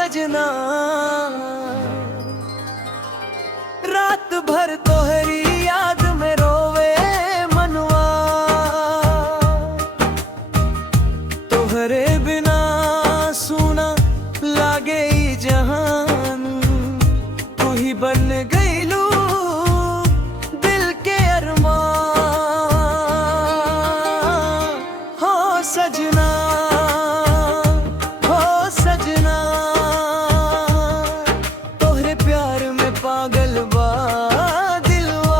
सजना रात भर तोहरी याद में रोवे मनवा, तोहरे बिना सुना लागे ई जहान, तू ही बन गईलू दिल के अरमान। हो सजना पागल बा दिलवा।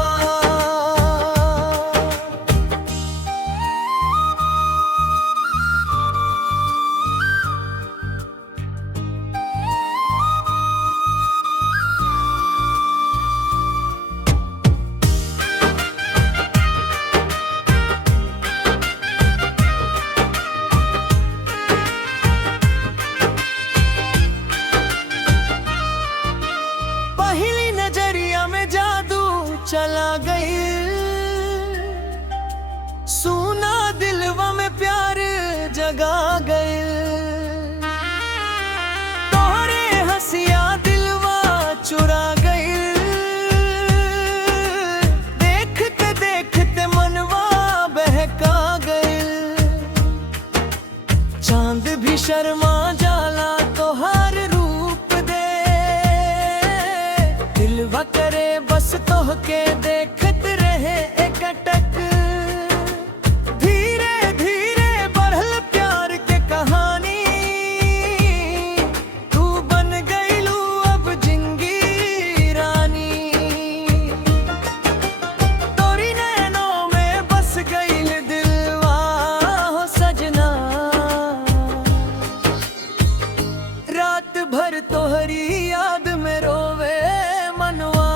नजरिया में जादू चला गई, सुना दिलवा में प्यार जगा गई, तोहरे हंसिया दिलवा चुरा गई, देखते देखते मनवा बहका गई, चांद भी शर्मा जाला तोहार रूप दे, दिलवा करे बस तोहके देखत रहे एकटक, धीरे धीरे बढ़ल प्यार के कहानी, तू बन गईलू अब जिंदगी रानी, तोरी नैनों में बस गईल दिलवा। हो सजना रात भर तोहरी याद में रोवे मनवा,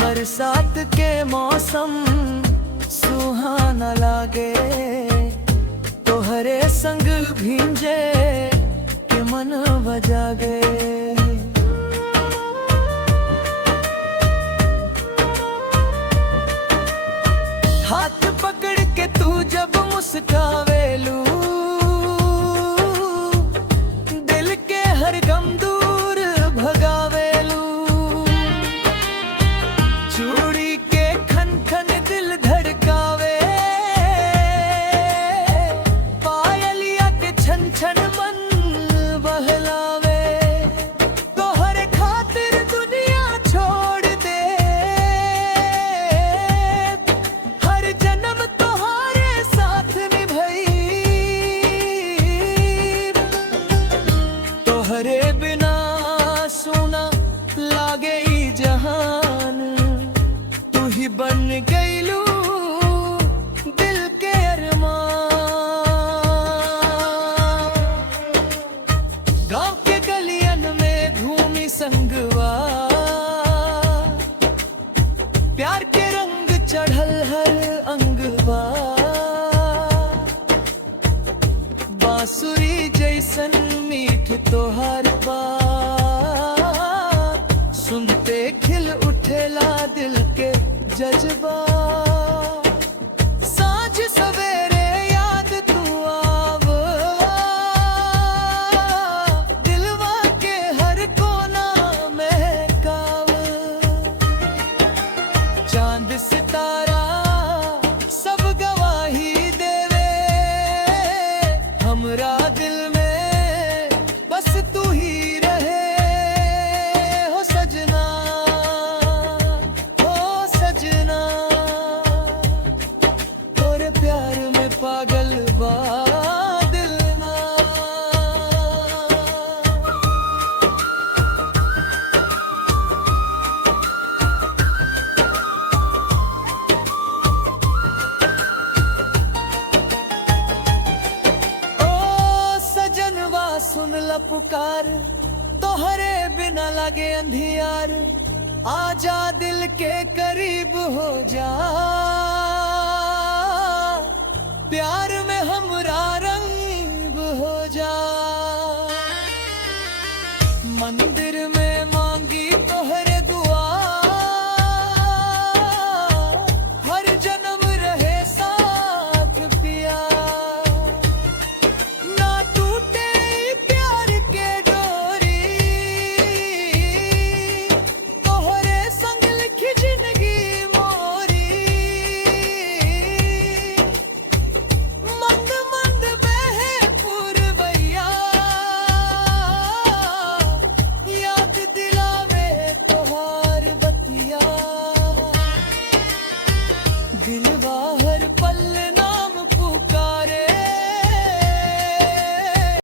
बरसात के मौसम सुहाना लागे, तोहरे संग भींजे के मन बजागे, हाथ पकड़ के तू जब मुस्कावेलू, दिल के हर गम दूर भगावेलू, चूड़ी के खन खन दिल धड़कावे, पायलिया के छन छन मन बहलावे, तोहरे खातिर दुनिया छोड़ दे, हर जन्म तोहरे साथ निभाई, तोहरे बिना सुना लागे ई जहान, तू ही बन गईलू दिल के अरमान। गांव के गलियन में घूमी संगवा, प्यार के रंग चढ़ल हर अंगवा, बांसुरी जैसन मीठ तोहार बात, सुनते खिल उठेला दिल के जज्बा, साँझ सवेरे याद तू आवा, दिलवा के हर कोना महकाव, चांद सितारा सब गवाही देवे, हमरा दिल में बस तू ही रहे। हो सजना तोरे प्यार में पागल बा दिलना। ओ सजनवा सुन ल पुकार, तोहरे बिना लगे अंधियार, आजा दिल के करीब हो जा, प्यार में हमरा रंग हो जा, मंदिर में मांगी तोहरे दुआ, हर जन्म रहे साथ पिया। ना टूटे प्यार के डोरी, तोहरे संग लिखी जिंदगी मोरी। मंद मंद बहे पुरवैया, याद दिलावे तोहार बतिया। दिलवा